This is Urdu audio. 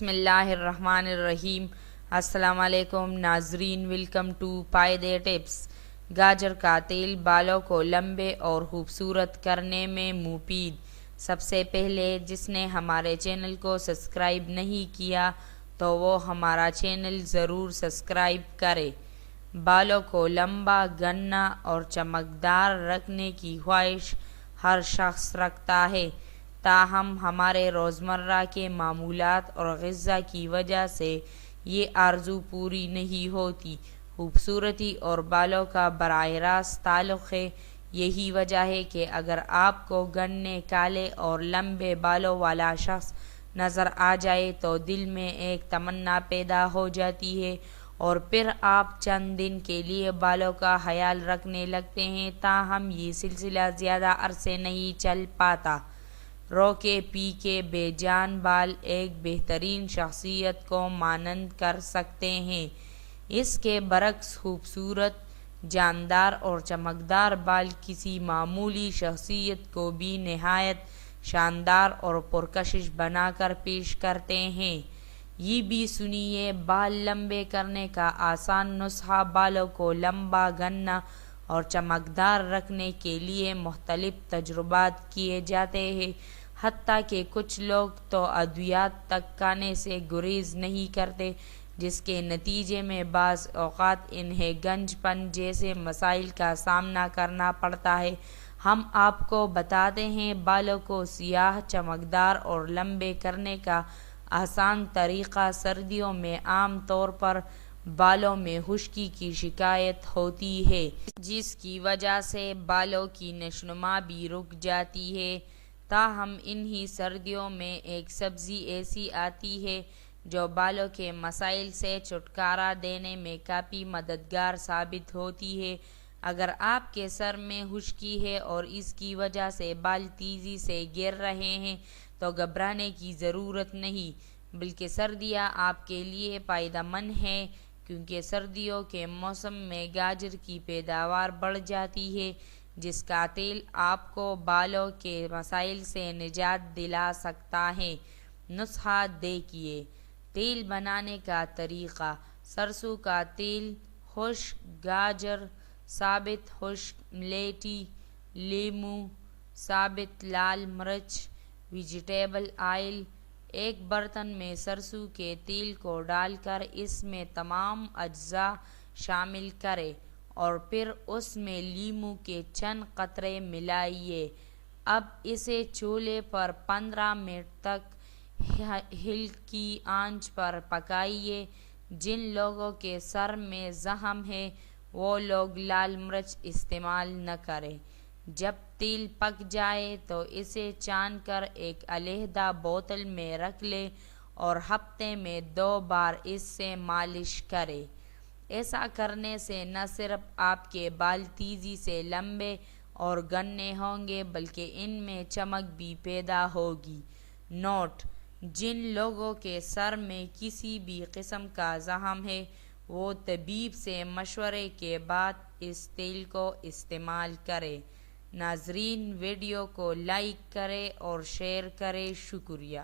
بسم اللہ الرحمن الرحیم۔ السلام علیکم ناظرین، ویلکم ٹو پائیدے ٹپس۔ گاجر کا تیل بالوں کو لمبے اور خوبصورت کرنے میں مفید۔ سب سے پہلے جس نے ہمارے چینل کو سبسکرائب نہیں کیا تو وہ ہمارا چینل ضرور سبسکرائب کرے۔ بالوں کو لمبا، گھنا اور چمکدار رکھنے کی خواہش ہر شخص رکھتا ہے، تاہم ہمارے روزمرہ کے معمولات اور غذا کی وجہ سے یہ آرزو پوری نہیں ہوتی۔ خوبصورتی اور بالوں کا براہ راست تعلق ہے۔ یہی وجہ ہے کہ اگر آپ کو گھنے، کالے اور لمبے بالوں والا شخص نظر آ جائے تو دل میں ایک تمنا پیدا ہو جاتی ہے اور پھر آپ چند دن کے لیے بالوں کا خیال رکھنے لگتے ہیں، تاہم یہ سلسلہ زیادہ عرصے نہیں چل پاتا۔ رو کے پی کے بے جان بال ایک بہترین شخصیت کو مانند کر سکتے ہیں۔ اس کے برعکس خوبصورت، جاندار اور چمکدار بال کسی معمولی شخصیت کو بھی نہایت شاندار اور پرکشش بنا کر پیش کرتے ہیں۔ یہ بھی سنیے بال لمبے کرنے کا آسان نسخہ۔ بالوں کو لمبا، گھنا اور چمکدار رکھنے کے لیے مختلف تجربات کیے جاتے ہیں، حتیٰ کہ کچھ لوگ تو ادویات تک کھانے سے گریز نہیں کرتے، جس کے نتیجے میں بعض اوقات انہیں گنج پن جیسے مسائل کا سامنا کرنا پڑتا ہے۔ ہم آپ کو بتاتے ہیں بالوں کو سیاہ، چمکدار اور لمبے کرنے کا آسان طریقہ۔ سردیوں میں عام طور پر بالوں میں خشکی کی شکایت ہوتی ہے، جس کی وجہ سے بالوں کی نشوونما بھی رک جاتی ہے، تاہم انہی سردیوں میں ایک سبزی ایسی آتی ہے جو بالوں کے مسائل سے چھٹکارا دینے میں کافی مددگار ثابت ہوتی ہے۔ اگر آپ کے سر میں خشکی ہے اور اس کی وجہ سے بال تیزی سے گر رہے ہیں تو گھبرانے کی ضرورت نہیں، بلکہ سردیاں آپ کے لیے فائدہ مند ہیں، کیونکہ سردیوں کے موسم میں گاجر کی پیداوار بڑھ جاتی ہے، جس کا تیل آپ کو بالوں کے مسائل سے نجات دلا سکتا ہے۔ نسخہ دیکھیے۔ تیل بنانے کا طریقہ: سرسوں کا تیل، خشک گاجر، ثابت خشک ملیٹی، لیموں، ثابت لال مرچ، ویجیٹیبل آئل۔ ایک برتن میں سرسوں کے تیل کو ڈال کر اس میں تمام اجزاء شامل کریں اور پھر اس میں لیموں کے چند قطرے ملائیے۔ اب اسے چولہے پر 15 منٹ تک ہلکی آنچ پر پکائیے۔ جن لوگوں کے سر میں زخم ہے وہ لوگ لال مرچ استعمال نہ کریں۔ جب تیل پک جائے تو اسے چھان کر ایک علیحدہ بوتل میں رکھ لیں اور ہفتے میں 2 بار اس سے مالش کریں۔ ایسا کرنے سے نہ صرف آپ کے بال تیزی سے لمبے اور گھنے ہوں گے بلکہ ان میں چمک بھی پیدا ہوگی۔ نوٹ: جن لوگوں کے سر میں کسی بھی قسم کا زخم ہے وہ طبیب سے مشورے کے بعد اس تیل کو استعمال کریں۔ ناظرین، ویڈیو کو لائک کریں اور شیئر کریں۔ شکریہ۔